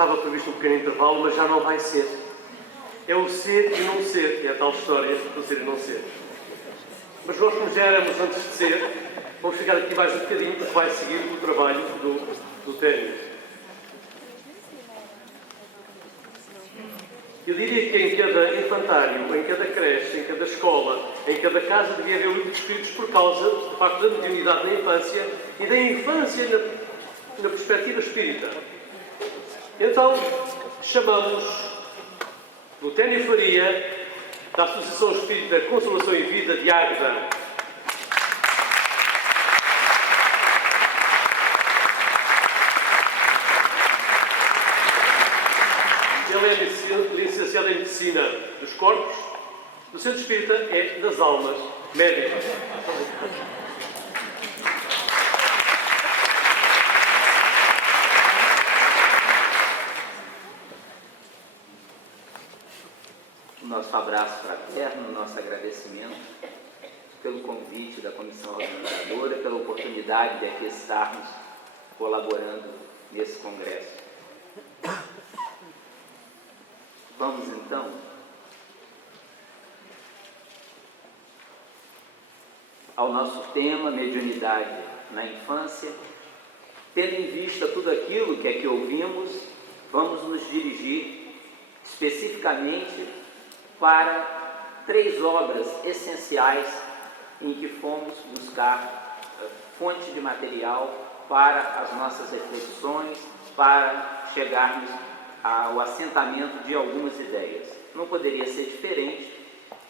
Estava previsto um pequeno intervalo, mas já não vai ser. É o ser e não ser, que é a tal história do ser e não ser. Mas nós, como já éramos antes de ser, vamos ficar aqui mais um bocadinho, porque vai seguir o trabalho do término. Eu diria que em cada infantário, em cada creche, em cada escola, em cada casa devia haver um livro de espíritos por causa do facto da mediunidade na infância e da infância na perspectiva espírita. Então, chamamos o Tênio Faria, da Associação Espírita Consolação e Vida de Águeda. Ele é licenciado em Medicina dos Corpos, do Centro Espírita é das Almas, médico. Nosso abraço fraterno, nosso agradecimento pelo convite da Comissão Organizadora, pela oportunidade de aqui estarmos colaborando nesse congresso. Vamos então ao nosso tema, mediunidade na infância. Tendo em vista tudo aquilo que aqui ouvimos, vamos nos dirigir especificamente para 3 obras essenciais em que fomos buscar fonte de material para as nossas reflexões, para chegarmos ao assentamento de algumas ideias. Não poderia ser diferente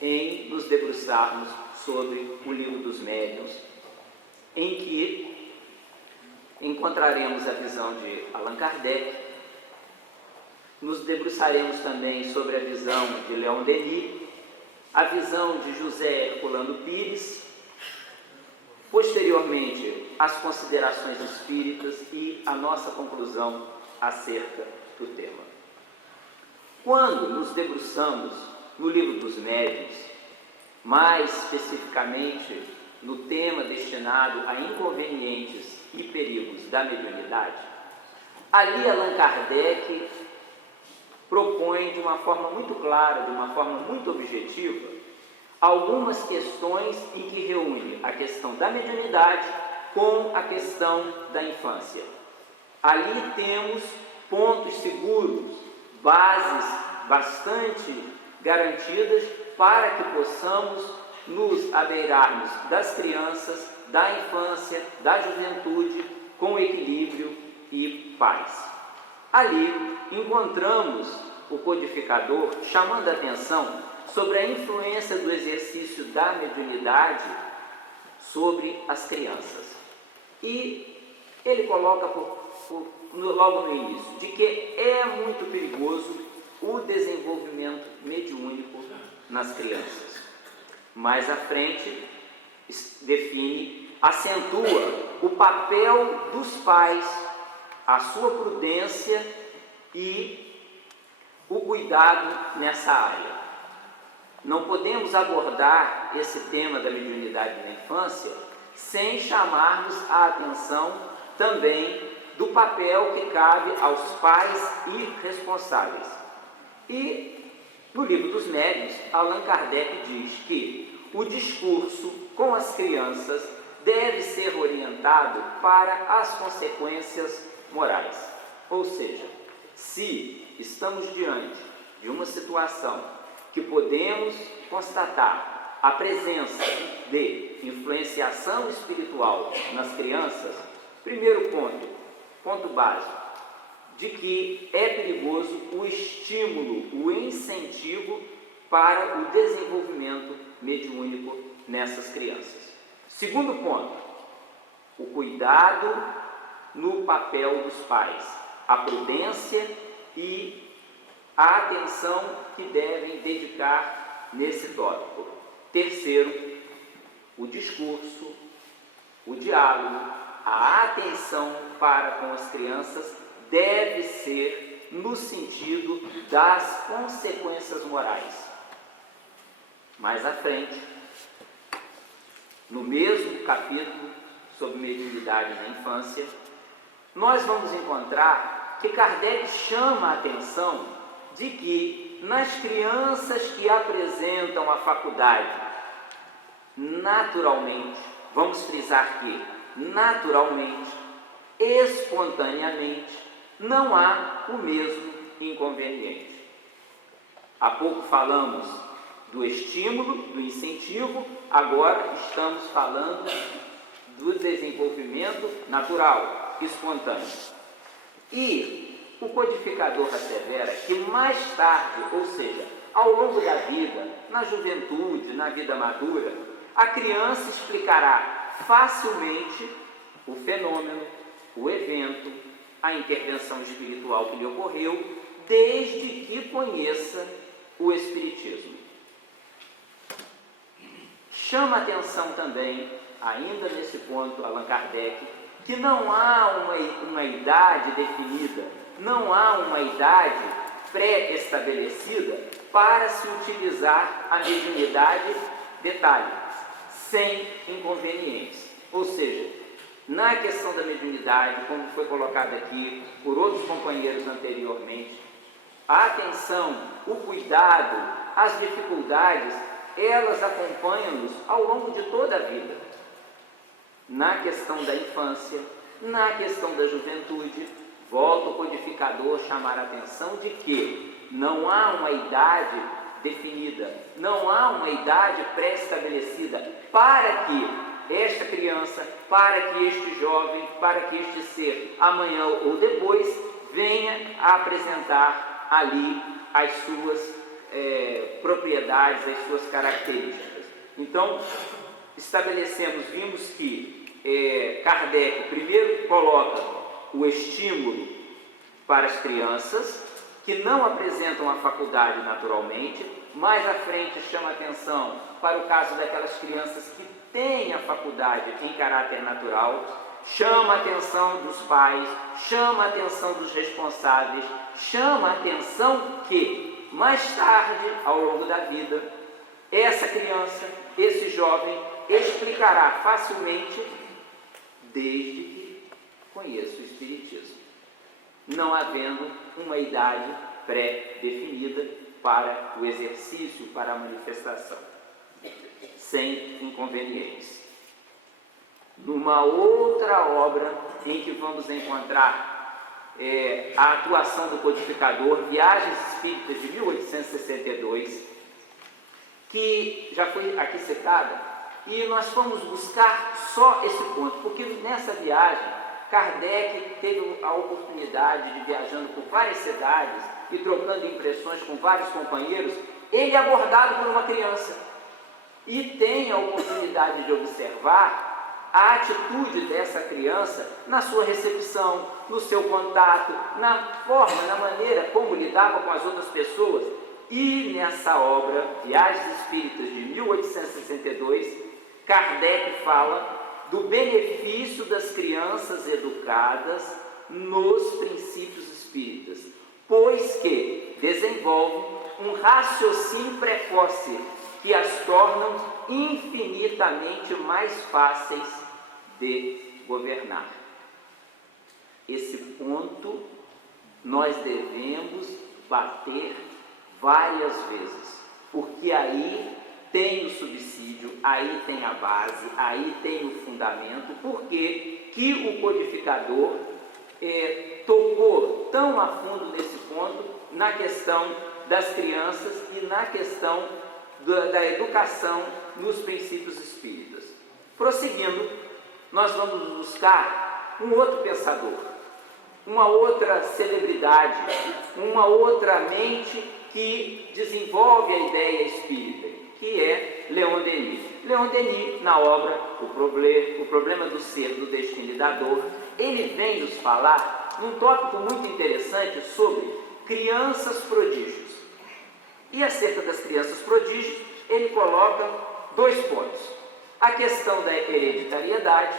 em nos debruçarmos sobre o Livro dos Médiuns, em que encontraremos a visão de Allan Kardec, nos debruçaremos também sobre a visão de Leon Denis, a visão de José Herculano Pires, posteriormente as considerações espíritas e a nossa conclusão acerca do tema. Quando nos debruçamos no Livro dos Médiuns, mais especificamente no tema destinado a inconvenientes e perigos da mediunidade, ali Allan Kardec propõe de uma forma muito clara, de uma forma muito objetiva, algumas questões em que reúne a questão da mediunidade com a questão da infância. Ali temos pontos seguros, bases bastante garantidas para que possamos nos abeirarmos das crianças, da infância, da juventude, com equilíbrio e paz. Ali encontramos o codificador chamando a atenção sobre a influência do exercício da mediunidade sobre as crianças. E ele coloca logo no início de que é muito perigoso o desenvolvimento mediúnico nas crianças. Mais à frente define, acentua o papel dos pais, a sua prudência e o cuidado nessa área. Não podemos abordar esse tema da mediunidade na infância sem chamarmos a atenção também do papel que cabe aos pais e responsáveis. E no Livro dos Médiuns, Allan Kardec diz que o discurso com as crianças deve ser orientado para as consequências morais. Ou seja, se estamos diante de uma situação que podemos constatar a presença de influenciação espiritual nas crianças, primeiro ponto básico, de que é perigoso o estímulo, o incentivo para o desenvolvimento mediúnico nessas crianças. Segundo ponto, o cuidado no papel dos pais, a prudência e a atenção que devem dedicar nesse tópico. Terceiro, o discurso, o diálogo, a atenção para com as crianças deve ser no sentido das consequências morais. Mais à frente, no mesmo capítulo sobre mediunidade na infância, nós vamos encontrar que Kardec chama a atenção de que nas crianças que apresentam a faculdade naturalmente, vamos frisar que naturalmente, espontaneamente, não há o mesmo inconveniente. Há pouco falamos do estímulo, do incentivo, agora estamos falando do desenvolvimento natural, espontâneo. E o codificador assevera que mais tarde, ou seja, ao longo da vida, na juventude, na vida madura, a criança explicará facilmente o fenômeno, o evento, a intervenção espiritual que lhe ocorreu, desde que conheça o Espiritismo. Chama atenção também, ainda nesse ponto, Allan Kardec, que não há uma idade definida, não há uma idade pré-estabelecida para se utilizar a mediunidade, detalhe, sem inconvenientes. Ou seja, na questão da mediunidade, como foi colocado aqui por outros companheiros anteriormente, a atenção, o cuidado, as dificuldades, elas acompanham-nos ao longo de toda a vida. Na questão da infância, na questão da juventude, volta o codificador a chamar a atenção de que não há uma idade definida, não há uma idade pré-estabelecida para que esta criança, para que este jovem, para que este ser, amanhã ou depois, venha a apresentar ali as suas propriedades, as suas características. Então, vimos que Kardec primeiro coloca o estímulo para as crianças que não apresentam a faculdade naturalmente, mais à frente chama atenção para o caso daquelas crianças que têm a faculdade em caráter natural, chama a atenção dos pais, chama a atenção dos responsáveis, chama a atenção que mais tarde, ao longo da vida, essa criança, esse jovem, explicará facilmente desde que conheça o Espiritismo, não havendo uma idade pré-definida para o exercício, para a manifestação, sem inconvenientes. Numa outra obra em que vamos encontrar a atuação do codificador, Viagens Espíritas de 1862, que já foi aqui citada, e nós fomos buscar só esse ponto, porque nessa viagem Kardec teve a oportunidade de, viajando por várias cidades e trocando impressões com vários companheiros, ele é abordado por uma criança e tem a oportunidade de observar a atitude dessa criança na sua recepção, no seu contato, na forma, na maneira como lidava com as outras pessoas. E nessa obra, Viagens Espíritas de 1862, Kardec fala do benefício das crianças educadas nos princípios espíritas, pois que desenvolvem um raciocínio precoce que as tornam infinitamente mais fáceis de governar. Esse ponto nós devemos bater várias vezes, porque aí tem o subsídio, aí tem a base, aí tem o fundamento, porque que o codificador tocou tão a fundo nesse ponto na questão das crianças e na questão da educação nos princípios espíritas. Prosseguindo, nós vamos buscar um outro pensador, uma outra celebridade, uma outra mente que desenvolve a ideia espírita, que é Leon Denis. Leon Denis, na obra O Problema do Ser, do Destino e da Dor, ele vem nos falar num tópico muito interessante sobre crianças prodígios. E acerca das crianças prodígios, ele coloca dois pontos: a questão da hereditariedade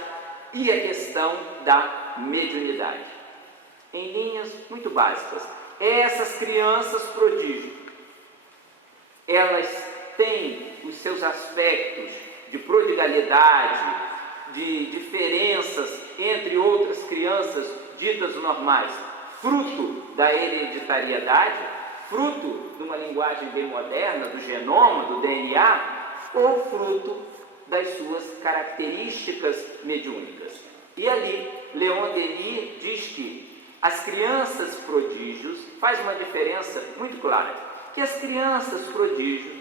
e a questão da mediunidade. Em linhas muito básicas, essas crianças prodígio, elas têm os seus aspectos de prodigalidade, de diferenças entre outras crianças ditas normais, fruto da hereditariedade, fruto de uma linguagem bem moderna, do genoma, do DNA, ou fruto das suas características mediúnicas. E ali, Leon Denis diz que as crianças prodígios, faz uma diferença muito clara, que as crianças prodígios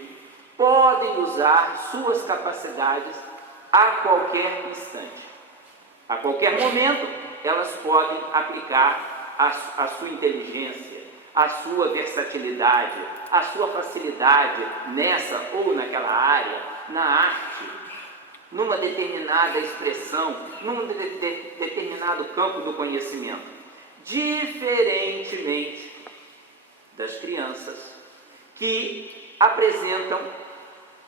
podem usar suas capacidades a qualquer instante. A qualquer momento, elas podem aplicar a sua inteligência, a sua versatilidade, a sua facilidade nessa ou naquela área, na arte, numa determinada expressão, num determinado campo do conhecimento, diferentemente das crianças que apresentam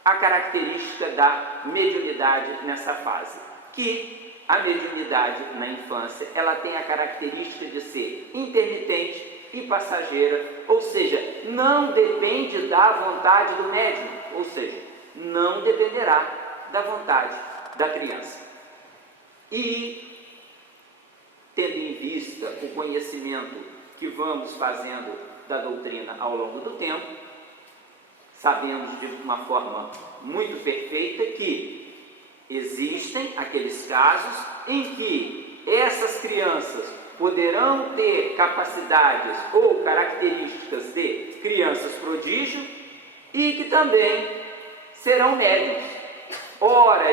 a característica da mediunidade nessa fase, que a mediunidade na infância, ela tem a característica de ser intermitente e passageira, ou seja, não depende da vontade do médium, ou seja, não dependerá da vontade da criança. E, tendo em vista o conhecimento que vamos fazendo da doutrina ao longo do tempo, sabemos de uma forma muito perfeita que existem aqueles casos em que essas crianças poderão ter capacidades ou características de crianças prodígio e que também serão médiuns. Ora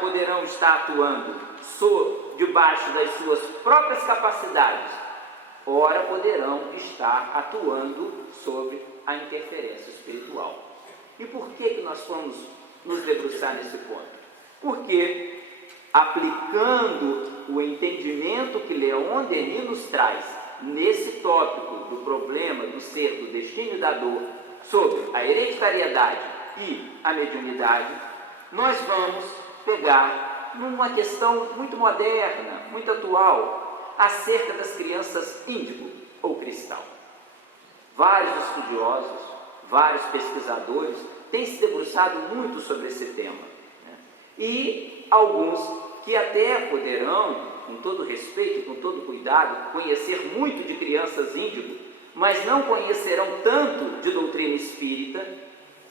poderão estar atuando debaixo das suas próprias capacidades, ora poderão estar atuando sob a interferência espiritual. E por que nós vamos nos debruçar nesse ponto? Porque, aplicando o entendimento que Leon Denis nos traz nesse tópico do problema do ser, do destino e da dor, sobre a hereditariedade e a mediunidade, nós vamos pegar numa questão muito moderna, muito atual, acerca das crianças índigo ou cristal. Vários estudiosos, vários pesquisadores têm se debruçado muito sobre esse tema. E alguns que até poderão, com todo respeito, com todo cuidado, conhecer muito de crianças índigo, mas não conhecerão tanto de doutrina espírita,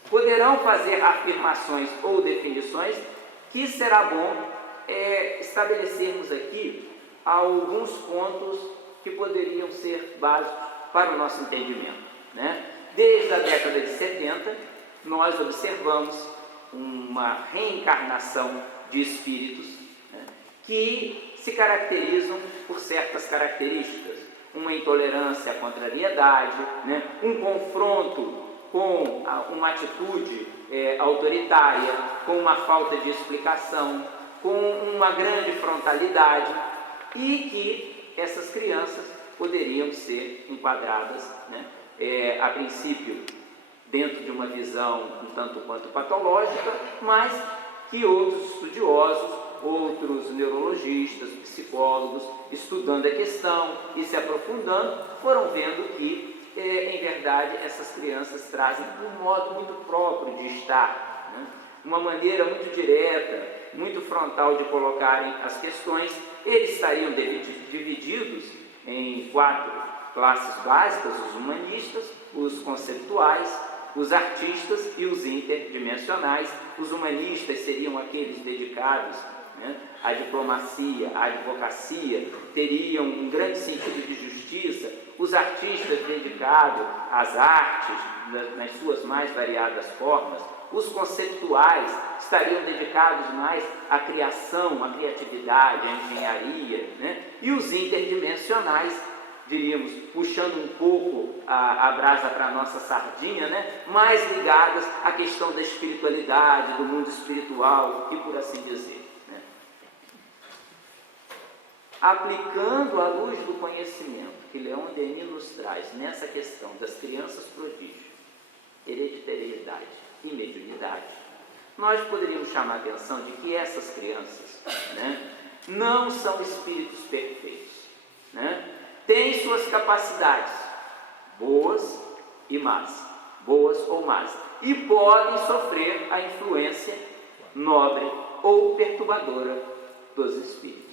poderão fazer afirmações ou definições que será bom estabelecermos aqui alguns pontos que poderiam ser básicos para o nosso entendimento. Desde a década de 70, nós observamos uma reencarnação de espíritos que se caracterizam por certas características, uma intolerância à contrariedade, um confronto com uma atitude autoritária, com uma falta de explicação, com uma grande frontalidade, e que essas crianças poderiam ser enquadradas, a princípio, dentro de uma visão um tanto quanto patológica, mas que outros estudiosos, outros neurologistas, psicólogos, estudando a questão e se aprofundando, foram vendo que, em verdade, essas crianças trazem um modo muito próprio de estar, uma maneira muito direta, muito frontal de colocarem as questões. Eles estariam divididos em 4 classes básicas: os humanistas, os conceituais, os artistas e os interdimensionais. Os humanistas seriam aqueles dedicados à diplomacia, à advocacia, teriam um grande sentido de justiça. Os artistas dedicados às artes, nas suas mais variadas formas. Os conceituais estariam dedicados mais à criação, à criatividade, à engenharia, E os interdimensionais, diríamos, puxando um pouco a brasa para a nossa sardinha, mais ligadas à questão da espiritualidade, do mundo espiritual e por assim dizer. Aplicando a luz do conhecimento que Leon Denis nos traz nessa questão das crianças prodígio, hereditariedade e mediunidade, nós poderíamos chamar a atenção de que essas crianças não são espíritos perfeitos, têm suas capacidades, boas e más, boas ou más, e podem sofrer a influência nobre ou perturbadora dos espíritos.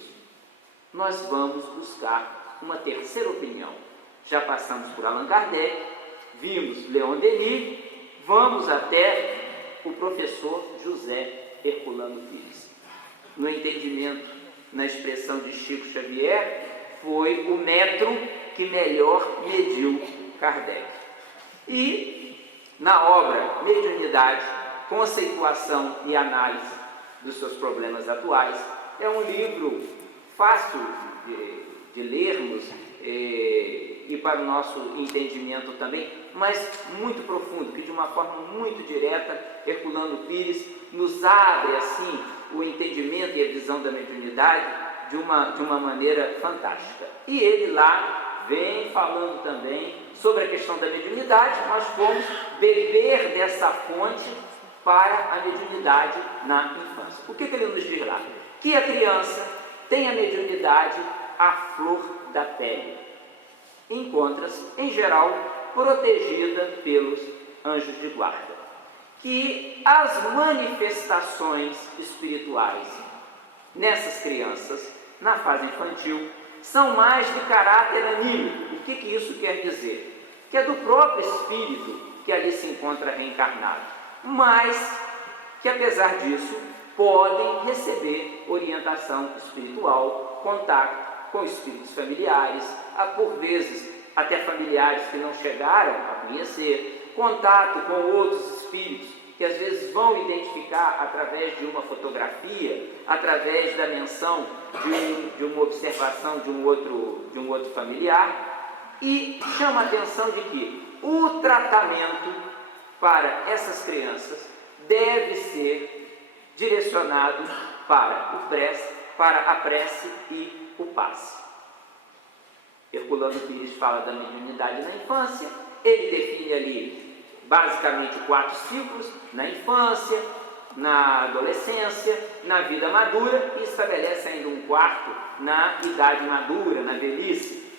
Nós vamos buscar uma terceira opinião, Já passamos por Allan Kardec, vimos Leon Denis, vamos até o professor José Herculano Pires. No entendimento, na expressão de Chico Xavier, foi o metro que melhor mediu Kardec. E na obra Mediunidade, Conceituação e Análise dos seus problemas atuais, é um livro fácil de lermos e para o nosso entendimento também, mas muito profundo, que de uma forma muito direta, Herculano Pires nos abre assim o entendimento e a visão da mediunidade de uma maneira fantástica. E ele lá vem falando também sobre a questão da mediunidade. Nós fomos beber dessa fonte para a mediunidade na infância. O que ele nos diz lá? Que a criança tem a mediunidade à flor da pele. Encontra-se, em geral, protegida pelos anjos de guarda. Que as manifestações espirituais nessas crianças, na fase infantil, são mais de caráter anímico. O que isso quer dizer? Que é do próprio espírito que ali se encontra reencarnado, mas que, apesar disso, podem receber orientação espiritual, contato com espíritos familiares, por vezes até familiares que não chegaram a conhecer, contato com outros espíritos que às vezes vão identificar através de uma fotografia, através da menção de uma observação de um outro familiar, e chama a atenção de que o tratamento para essas crianças deve ser direcionado para a prece e o passe. Herculano Pires fala da mediunidade na infância, ele define ali basicamente 4 ciclos: na infância, na adolescência, na vida madura, e estabelece ainda um 4º na idade madura, na velhice,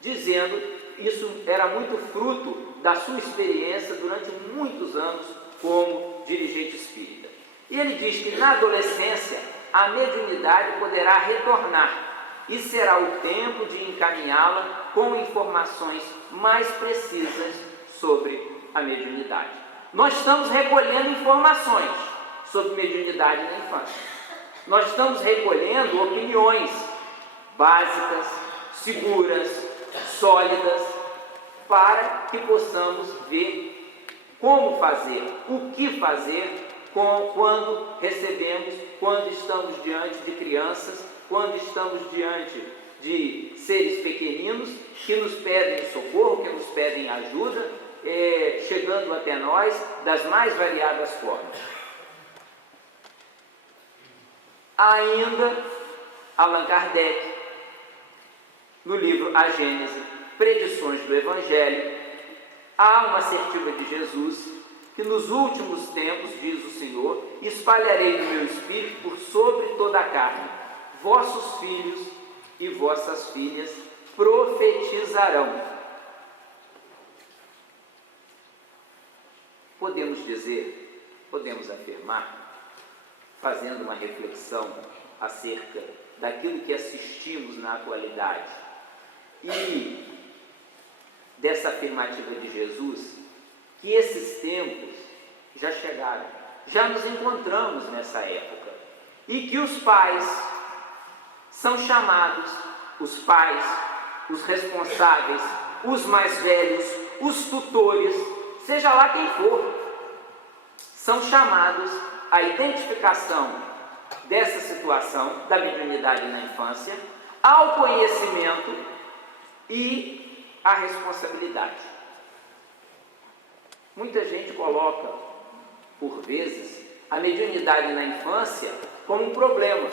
dizendo isso era muito fruto da sua experiência durante muitos anos como dirigente espírita. E ele diz que na adolescência a mediunidade poderá retornar e será o tempo de encaminhá-la com informações mais precisas sobre a mediunidade. Nós estamos recolhendo informações sobre mediunidade na infância. Nós estamos recolhendo opiniões básicas, seguras, sólidas, para que possamos ver como fazer, o que fazer quando recebemos, quando estamos diante de crianças, quando estamos diante de seres pequeninos que nos pedem socorro, que nos pedem ajuda, chegando até nós das mais variadas formas. Ainda Allan Kardec, no livro A Gênese, Predições do Evangelho, há uma assertiva de Jesus que nos últimos tempos, diz o Senhor, espalharei do meu espírito por sobre toda a carne. Vossos filhos e vossas filhas profetizarão. Podemos dizer, podemos afirmar, fazendo uma reflexão acerca daquilo que assistimos na atualidade e dessa afirmativa de Jesus, que esses tempos já chegaram, já nos encontramos nessa época, e que os pais são chamados, os pais, os responsáveis, os mais velhos, os tutores, seja lá quem for, são chamados à identificação dessa situação da mediunidade na infância, ao conhecimento e à responsabilidade. Muita gente coloca, por vezes, a mediunidade na infância como um problema,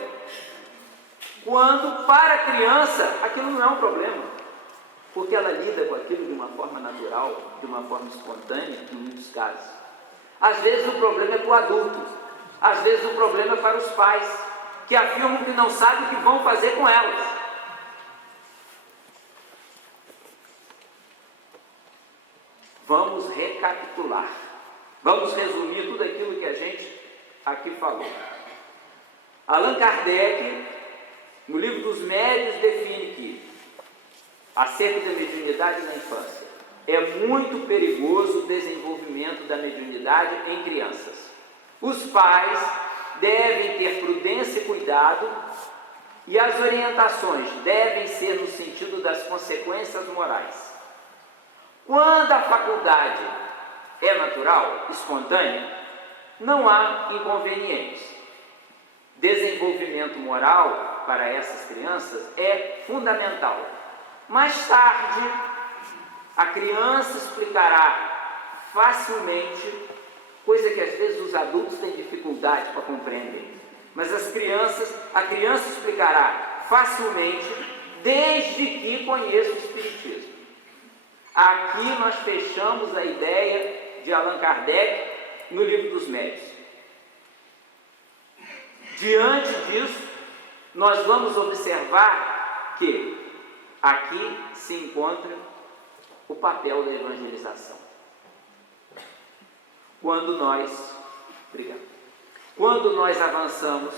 quando para a criança aquilo não é um problema, porque ela lida com aquilo de uma forma natural, de uma forma espontânea, em muitos casos. Às vezes o problema é para o adulto, às vezes o problema é para os pais, que afirmam que não sabem o que vão fazer com elas. Vamos recapitular, vamos resumir tudo aquilo que a gente aqui falou. Allan Kardec, no livro dos Médiuns, define que acerca da mediunidade na infância. É muito perigoso o desenvolvimento da mediunidade em crianças. Os pais devem ter prudência e cuidado, e as orientações devem ser no sentido das consequências morais. Quando a faculdade é natural, espontânea, não há inconvenientes. Desenvolvimento moral para essas crianças é fundamental. Mais tarde, a criança explicará facilmente, coisa que às vezes os adultos têm dificuldade para compreender. Mas a criança explicará facilmente, desde que conheça o Espiritismo. Aqui nós fechamos a ideia de Allan Kardec no Livro dos Médiuns. Diante disso, nós vamos observar que aqui se encontra o papel da evangelização. Quando nós avançamos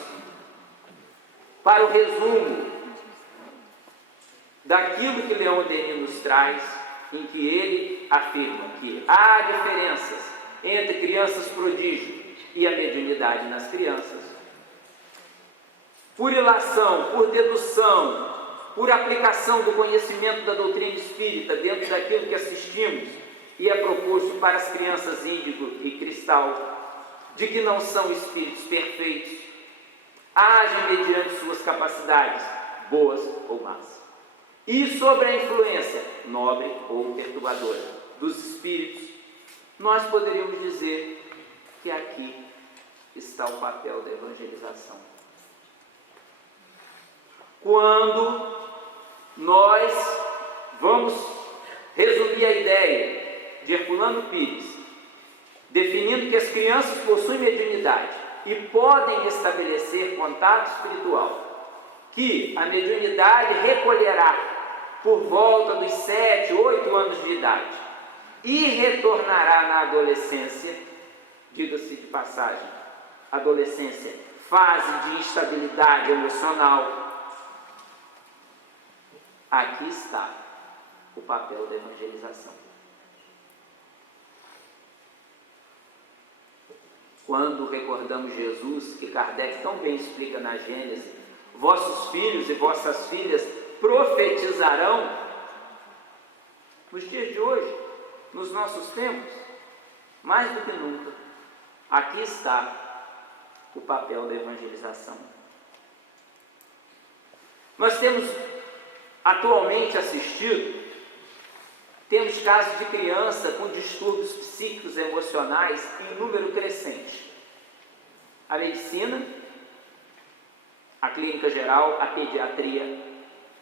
para o resumo daquilo que Leon Denis nos traz, em que ele afirma que há diferenças entre crianças prodígio e a mediunidade nas crianças, por ilação, por dedução, por aplicação do conhecimento da doutrina espírita dentro daquilo que assistimos e é proposto para as crianças índigo e cristal, de que não são espíritos perfeitos, agem mediante suas capacidades, boas ou más. E sobre a influência, nobre ou perturbadora, dos espíritos, nós poderíamos dizer que aqui está o papel da evangelização. Quando nós vamos resumir a ideia de Herculano Pires, definindo que as crianças possuem mediunidade e podem estabelecer contato espiritual, que a mediunidade recolherá por volta dos 7, 8 anos de idade e retornará na adolescência, diga-se de passagem, adolescência, fase de instabilidade emocional. Aqui está o papel da evangelização. Quando recordamos Jesus, que Kardec tão bem explica na Gênesis, vossos filhos e vossas filhas profetizarão, nos dias de hoje, nos nossos tempos, mais do que nunca, aqui está o papel da evangelização. Nós temos atualmente assistido, temos casos de criança com distúrbios psíquicos e emocionais em número crescente. A medicina, a clínica geral, a pediatria,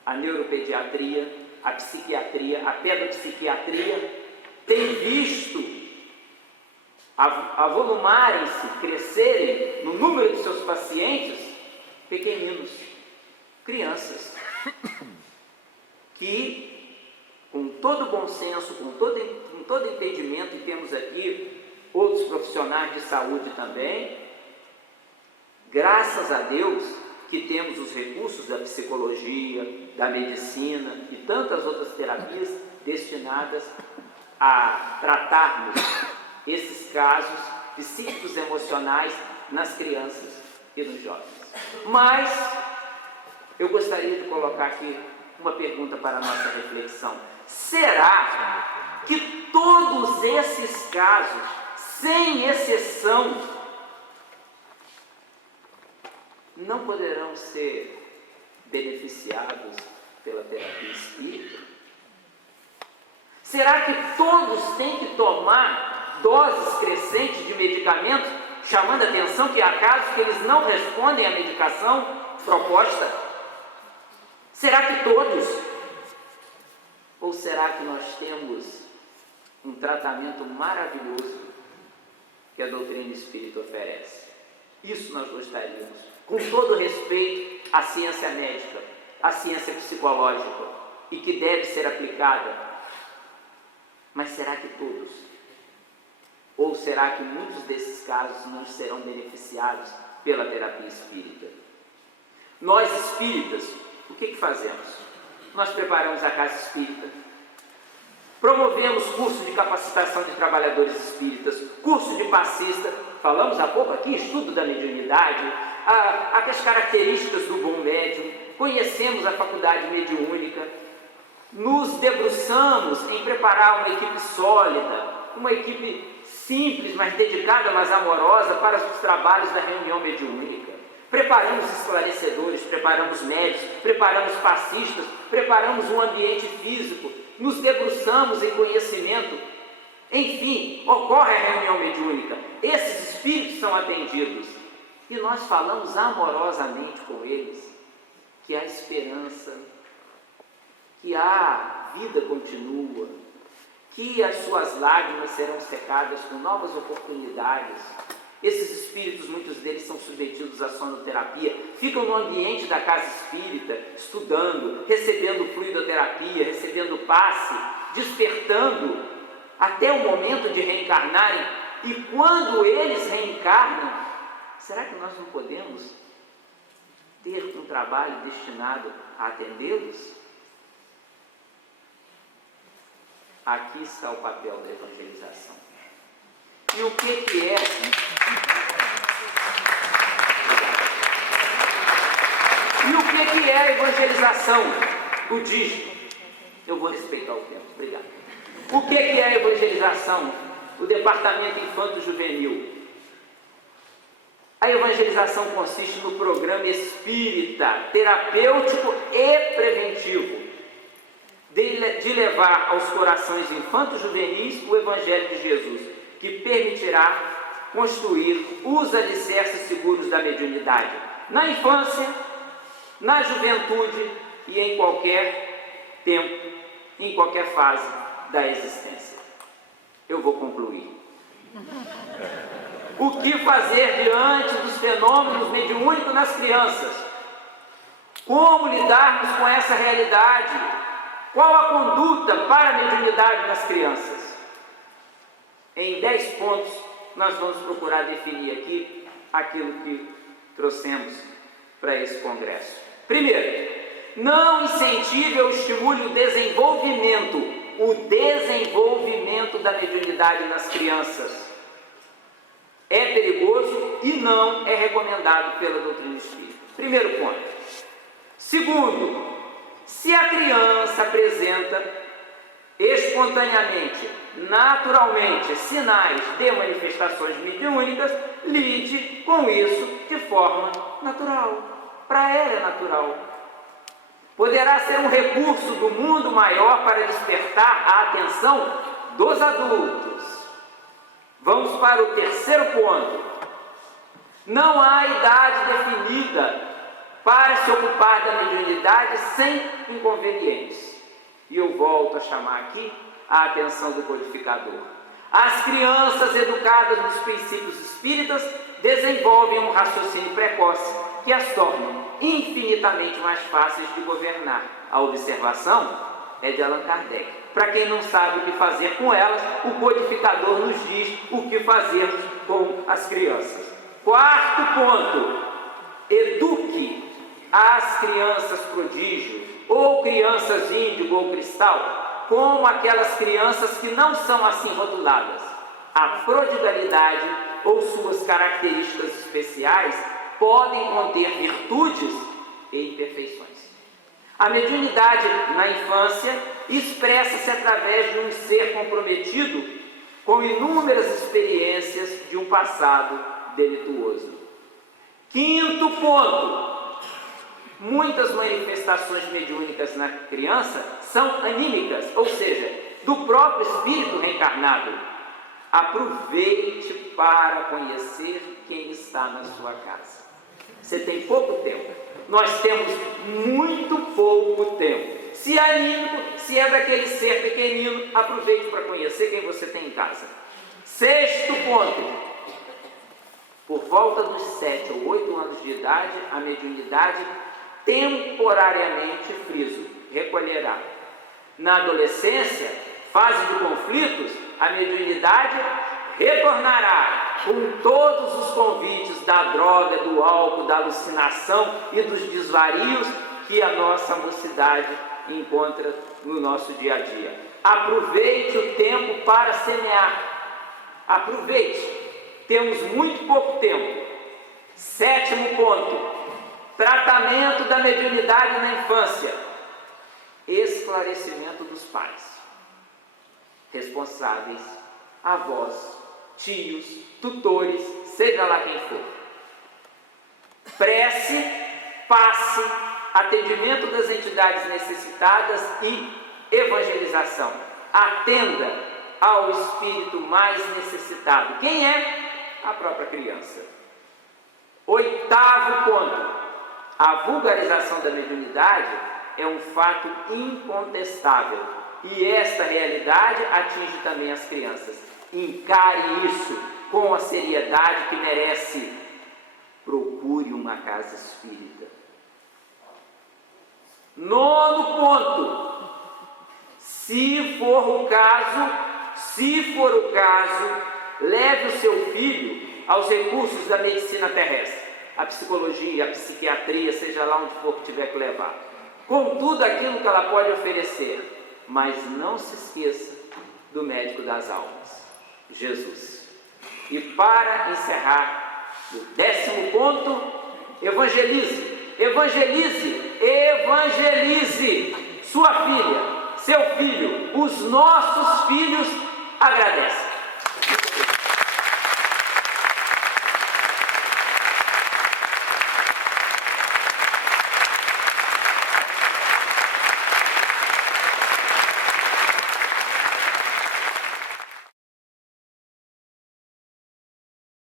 a neuropediatria, a psiquiatria, a pedopsiquiatria, tem visto avolumarem-se, crescerem no número de seus pacientes pequeninos, crianças, que com todo bom senso, com todo entendimento, e temos aqui outros profissionais de saúde também, graças a Deus que temos os recursos da psicologia, da medicina e tantas outras terapias destinadas a tratarmos esses casos psíquicos e emocionais nas crianças e nos jovens. Mas eu gostaria de colocar aqui uma pergunta para a nossa reflexão. Será que todos esses casos, sem exceção, não poderão ser beneficiados pela terapia espírita? Será que todos têm que tomar doses crescentes de medicamentos, chamando a atenção que há casos que eles não respondem à medicação proposta? Será que todos? Ou será que nós temos um tratamento maravilhoso que a doutrina espírita oferece? Isso nós gostaríamos, com todo respeito à ciência médica, à ciência psicológica, e que deve ser aplicada. Mas será que todos? Ou será que muitos desses casos não serão beneficiados pela terapia espírita? Nós espíritas, o que fazemos? nós preparamos a Casa Espírita. Promovemos curso de capacitação de trabalhadores espíritas, curso de passista, falamos há pouco aqui, estudo da mediunidade, as características do bom médium, conhecemos a faculdade mediúnica, nos debruçamos em preparar uma equipe sólida, uma equipe simples, mas dedicada, mas amorosa para os trabalhos da reunião mediúnica. Preparamos esclarecedores, preparamos médicos, preparamos passistas, preparamos um ambiente físico, nos debruçamos em conhecimento. Enfim, ocorre a reunião mediúnica, esses espíritos são atendidos e nós falamos amorosamente com eles que há esperança, que a vida continua, que as suas lágrimas serão secadas com novas oportunidades. Esses espíritos, muitos deles são submetidos à sonoterapia, ficam no ambiente da casa espírita, estudando, recebendo fluidoterapia, recebendo passe, despertando, até o momento de reencarnarem. E quando eles reencarnam, será que nós não podemos ter um trabalho destinado a atendê-los? Aqui está o papel da evangelização. E o que é? E o que é a evangelização budista? Eu vou respeitar o tempo, obrigado. O que é a evangelização? O departamento infanto-juvenil. A evangelização consiste no programa espírita, terapêutico e preventivo, de levar aos corações infanto-juvenis o Evangelho de Jesus, que permitirá construir os alicerces seguros da mediunidade na infância, na juventude e em qualquer tempo, em qualquer fase da existência. Eu vou concluir. O que fazer diante dos fenômenos mediúnicos nas crianças? Como lidarmos com essa realidade? Qual a conduta para a mediunidade nas crianças? Em 10 pontos, nós vamos procurar definir aqui aquilo que trouxemos para esse congresso. Primeiro, não incentive ou estimule o desenvolvimento da mediunidade nas crianças. É perigoso e não é recomendado pela doutrina espírita. Primeiro ponto. Segundo, se a criança apresenta espontaneamente, naturalmente, sinais de manifestações mediúnicas, lide com isso de forma natural. Para ela é natural. Poderá ser um recurso do mundo maior para despertar a atenção dos adultos. Vamos para o terceiro ponto. Não há idade definida para se ocupar da mediunidade sem inconvenientes. E eu volto a chamar aqui a atenção do codificador. As crianças educadas nos princípios espíritas desenvolvem um raciocínio precoce que as torna infinitamente mais fáceis de governar. A observação é de Allan Kardec. Para quem não sabe o que fazer com elas, o codificador nos diz o que fazer com as crianças. Quarto ponto, eduque as crianças prodígio, ou crianças índigo ou cristal, como aquelas crianças que não são assim rotuladas. A prodigalidade ou suas características especiais podem conter virtudes e imperfeições. A mediunidade na infância expressa-se através de um ser comprometido com inúmeras experiências de um passado delituoso. Quinto ponto, muitas manifestações mediúnicas na criança são anímicas, ou seja, do próprio espírito reencarnado. Aproveite para conhecer quem está na sua casa. Você tem pouco tempo, nós temos muito pouco tempo. Se é anímico, se é daquele ser pequenino, aproveite para conhecer quem você tem em casa. Sexto ponto, por volta dos 7 ou 8 anos de idade, a mediunidade temporariamente, friso, recolherá. Na adolescência, fase de conflitos, a mediunidade retornará com todos os convites da droga, do álcool, da alucinação e dos desvarios que a nossa mocidade encontra no nosso dia a dia. Aproveite o tempo para semear. Aproveite. Temos muito pouco tempo. 7º ponto. Tratamento da mediunidade na infância. Esclarecimento dos pais, responsáveis, avós, tios, tutores, seja lá quem for. Prece, passe, atendimento das entidades necessitadas e evangelização. Atenda ao espírito mais necessitado. Quem é? A própria criança. 8º ponto. A vulgarização da mediunidade é um fato incontestável e esta realidade atinge também as crianças. Encare isso com a seriedade que merece. Procure uma casa espírita. 9º ponto. Se for o caso, leve o seu filho aos recursos da medicina terrestre. A psicologia, a psiquiatria, seja lá onde for que tiver que levar, com tudo aquilo que ela pode oferecer, mas não se esqueça do médico das almas, Jesus. E para encerrar, o 10º ponto, evangelize, evangelize, evangelize sua filha, seu filho, os nossos filhos agradecem.